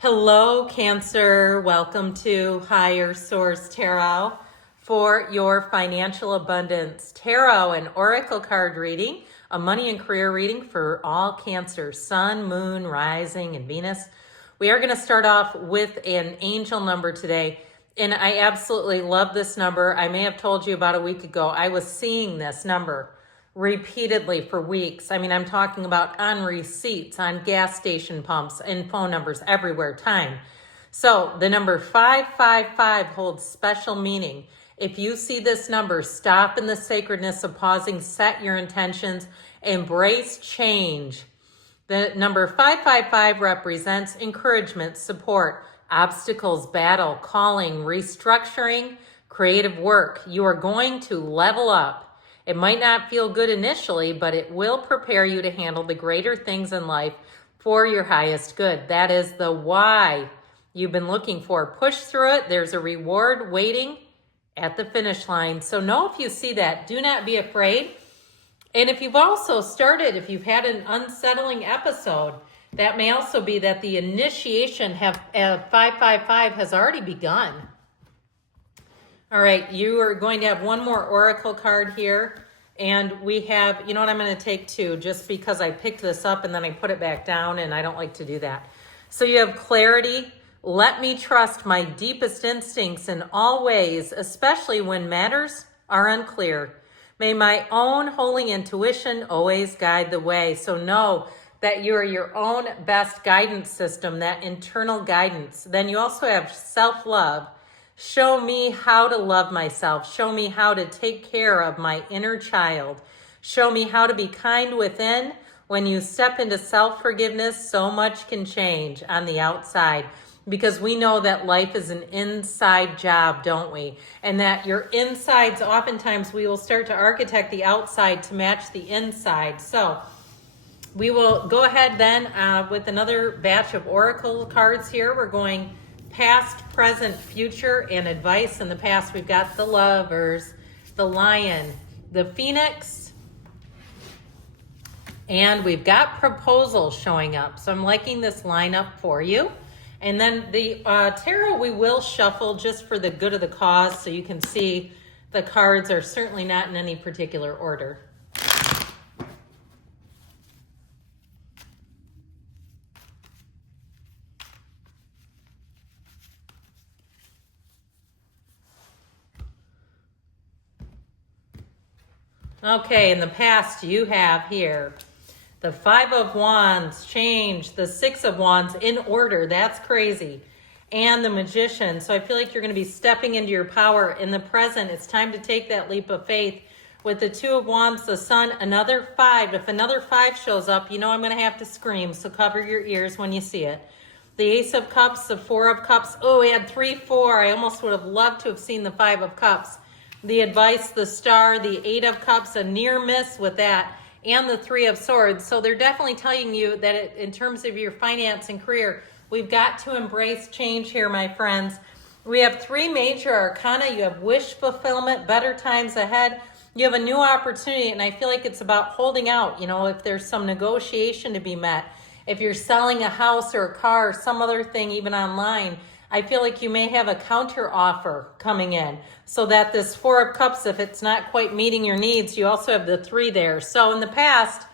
Hello, Cancer. Welcome to Higher Source Tarot for your financial abundance tarot and oracle card reading, a money and career reading for all Cancer, Sun, Moon, Rising, and Venus. We are going to start off with an angel number today, and I absolutely love this number. I may have told you about a week ago, I was seeing this number repeatedly for weeks. I mean, I'm talking about on receipts, on gas station pumps, and phone numbers everywhere, time. So the number 555 holds special meaning. If you see this number, stop in the sacredness of pausing, set your intentions, embrace change. The number 555 represents encouragement, support, obstacles, battle, calling, restructuring, creative work. You are going to level up. It might not feel good initially, but it will prepare you to handle the greater things in life for your highest good. That is the why you've been looking for. Push through it. There's a reward waiting at the finish line. So know if you see that, do not be afraid. And if you've also started, if you've had an unsettling episode, that may also be that the initiation of 555 has already begun. All right, you are going to have one more oracle card here. And we have, you know what, I'm going to take two just because I picked this up and then I put it back down and I don't like to do that. So you have clarity. Let me trust my deepest instincts in all ways, especially when matters are unclear. May my own holy intuition always guide the way. So know that you are your own best guidance system, that internal guidance. Then you also have self-love. Show me how to love myself. Show me how to take care of my inner child. Show me how to be kind within. When you step into self-forgiveness, so much can change on the outside, because we know that life is an inside job, don't we? And that your insides, oftentimes we will start to architect the outside to match the inside. So we will go ahead then with another batch of oracle cards here. We're going past, present, future, and advice. In the past, we've got the Lovers, the Lion, the Phoenix, and we've got proposals showing up. So I'm liking this lineup for you. And then the tarot we will shuffle just for the good of the cause, so you can see the cards are certainly not in any particular order. Okay, in the past you have here the Five of Wands, change, the Six of Wands in order. That's crazy. And the Magician. So I feel like you're going to be stepping into your power. In the present, it's time to take that leap of faith. With the Two of Wands, the Sun, another five. If another five shows up, you know I'm going to have to scream. So cover your ears when you see it. The Ace of Cups, the Four of Cups. Oh, we had 3, 4. I almost would have loved to have seen the Five of Cups. The Advice, the Star, the Eight of Cups, a near miss with that, and the Three of Swords. So they're definitely telling you that in terms of your finance and career, we've got to embrace change here, my friends. We have 3 major arcana. You have wish fulfillment, better times ahead. You have a new opportunity, and I feel like it's about holding out. You know, if there's some negotiation to be met, if you're selling a house or a car or some other thing, even online, I feel like you may have a counter offer coming in, so that this Four of Cups, if it's not quite meeting your needs, you also have the 3 there. So in the past,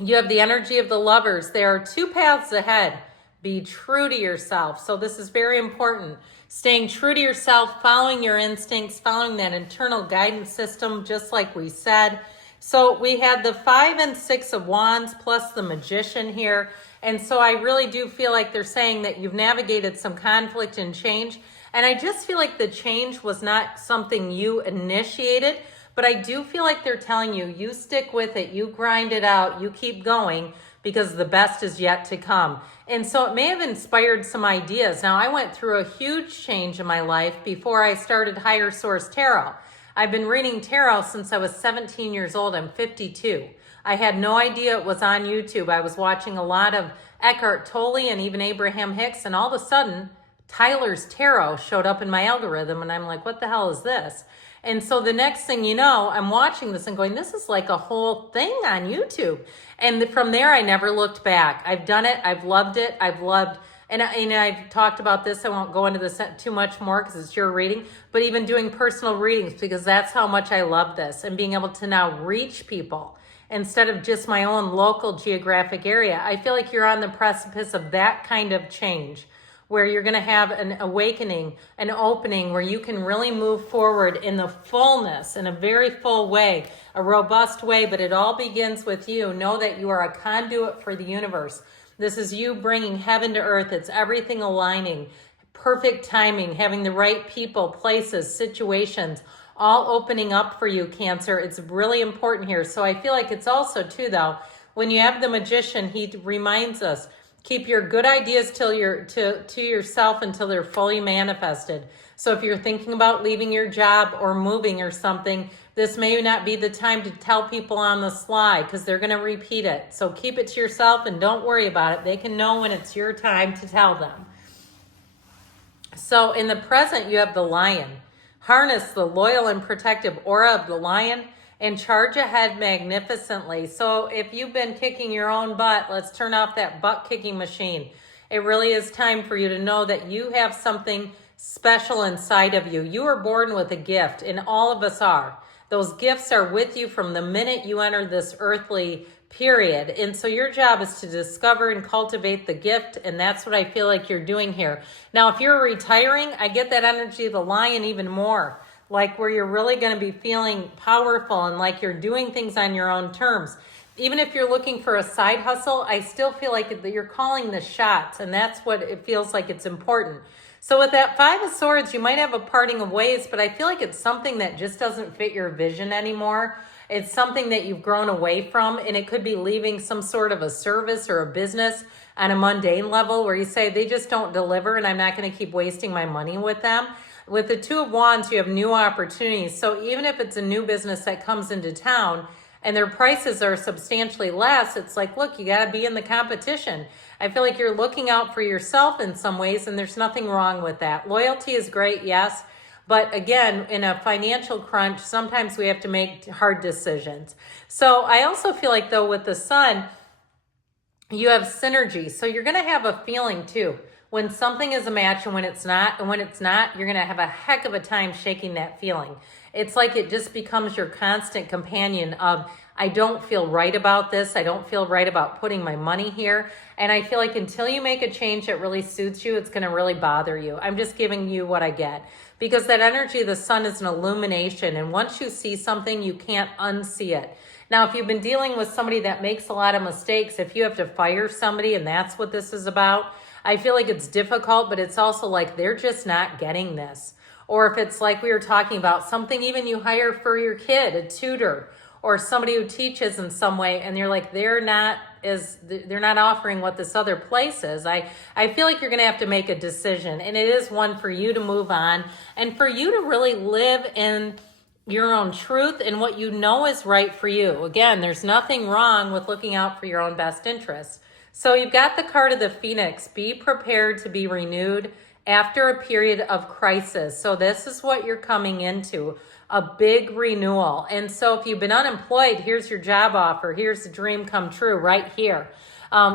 you have the energy of the Lovers. There are 2 paths ahead. Be true to yourself. So this is very important. Staying true to yourself, following your instincts, following that internal guidance system, just like we said. So we had the 5 and 6 of Wands plus the Magician here. And so I really do feel like they're saying that you've navigated some conflict and change. And I just feel like the change was not something you initiated, but I do feel like they're telling you, you stick with it, you grind it out, you keep going, because the best is yet to come. And so it may have inspired some ideas. Now, I went through a huge change in my life before I started Higher Source Tarot. I've been reading tarot since I was 17 years old. I'm 52. I had no idea it was on YouTube. I was watching a lot of Eckhart Tolle and even Abraham Hicks, and all of a sudden, Tyler's Tarot showed up in my algorithm, and I'm like, what the hell is this? And so the next thing you know, I'm watching this and going, this is like a whole thing on YouTube. And from there, I never looked back. I've done it. I've loved it. And I've talked about this. I won't go into this too much more because it's your reading, but even doing personal readings, because that's how much I love this, and being able to now reach people instead of just my own local geographic area. I feel like you're on the precipice of that kind of change, where you're going to have an awakening, an opening where you can really move forward in the fullness, in a very full way, a robust way, but it all begins with you. Know that you are a conduit for the universe. This is you bringing heaven to earth. It's everything aligning, perfect timing, having the right people, places, situations, all opening up for you, Cancer. It's really important here. So I feel like it's also too, though, when you have the Magician, he reminds us, keep your good ideas to yourself until they're fully manifested. So if you're thinking about leaving your job or moving or something, this may not be the time to tell people on the sly, because they're going to repeat it. So keep it to yourself and don't worry about it. They can know when it's your time to tell them. So in the present, you have the Lion. Harness the loyal and protective aura of the Lion and charge ahead magnificently. So if you've been kicking your own butt, let's turn off that butt kicking machine. It really is time for you to know that you have something special inside of you. You are born with a gift, and all of us are. Those gifts are with you from the minute you enter this earthly period. And so your job is to discover and cultivate the gift, and that's what I feel like you're doing here. Now, if you're retiring, I get that energy of the Lion even more, like where you're really going to be feeling powerful and like you're doing things on your own terms. Even if you're looking for a side hustle, I still feel like that you're calling the shots, and that's what it feels like it's important. So with that Five of Swords, you might have a parting of ways, but I feel like it's something that just doesn't fit your vision anymore. It's something that you've grown away from, and it could be leaving some sort of a service or a business on a mundane level where you say, they just don't deliver and I'm not going to keep wasting my money with them. With the Two of Wands, you have new opportunities. So even if it's a new business that comes into town and their prices are substantially less, it's like, look, you got to be in the competition. I feel like you're looking out for yourself in some ways, and there's nothing wrong with that. Loyalty is great, yes. But again, in a financial crunch, sometimes we have to make hard decisions. So I also feel like, though, with the Sun, you have synergy. So you're going to have a feeling, too, when something is a match and when it's not. And when it's not, you're going to have a heck of a time shaking that feeling. It's like it just becomes your constant companion of, I don't feel right about this. I don't feel right about putting my money here. And I feel like until you make a change that really suits you, it's going to really bother you. I'm just giving you what I get. Because that energy of the Sun is an illumination. And once you see something, you can't unsee it. Now, if you've been dealing with somebody that makes a lot of mistakes, if you have to fire somebody and that's what this is about, I feel like it's difficult, but it's also like they're just not getting this. Or if it's like we were talking about, something even you hire for your kid, a tutor, or somebody who teaches in some way, and you're like, they're not offering what this other place is. I feel like you're going to have to make a decision, and it is one for you to move on and for you to really live in your own truth and what you know is right for you. Again, there's nothing wrong with looking out for your own best interests. So you've got the card of the Phoenix. Be prepared to be renewed after a period of crisis. So this is what you're coming into, a big renewal. And so if you've been unemployed, here's your job offer. Here's the dream come true right here.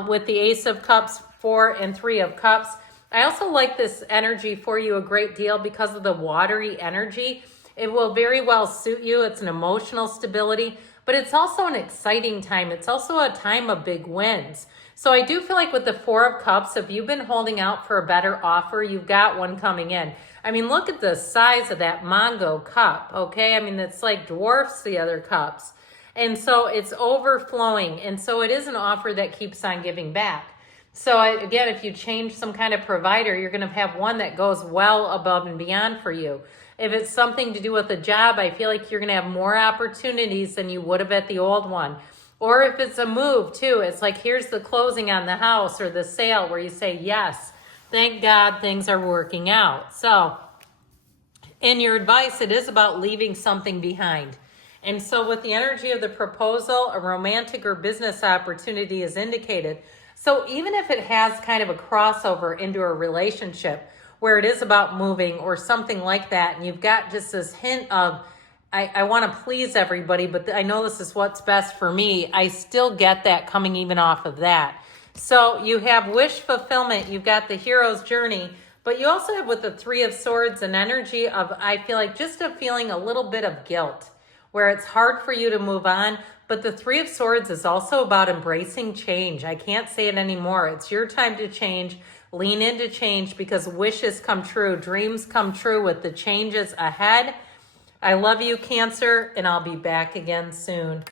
With the Ace of Cups, 4 and 3 of Cups. I also like this energy for you a great deal because of the watery energy. It will very well suit you. It's an emotional stability, but it's also an exciting time. It's also a time of big wins. So I do feel like with the 4 of Cups, if you've been holding out for a better offer, you've got one coming in. I mean, look at the size of that mango cup, okay? I mean, it's like dwarfs the other cups. And so it's overflowing. And so it is an offer that keeps on giving back. So again, if you change some kind of provider, you're going to have one that goes well above and beyond for you. If it's something to do with a job, I feel like you're going to have more opportunities than you would have at the old one. Or if it's a move too, it's like, here's the closing on the house or the sale where you say, yes, thank God things are working out. So in your advice, it is about leaving something behind. And so with the energy of the proposal, a romantic or business opportunity is indicated. So even if it has kind of a crossover into a relationship where it is about moving or something like that, and you've got just this hint of I want to please everybody, but I know this is what's best for me. I still get that coming even off of that. So you have wish fulfillment, you've got the hero's journey, but you also have with the Three of Swords an energy of, I feel like just a feeling a little bit of guilt where it's hard for you to move on. But the Three of Swords is also about embracing change. I can't say it anymore. It's your time to change. Lean into change because wishes come true, dreams come true with the changes ahead. I love you, Cancer, and I'll be back again soon.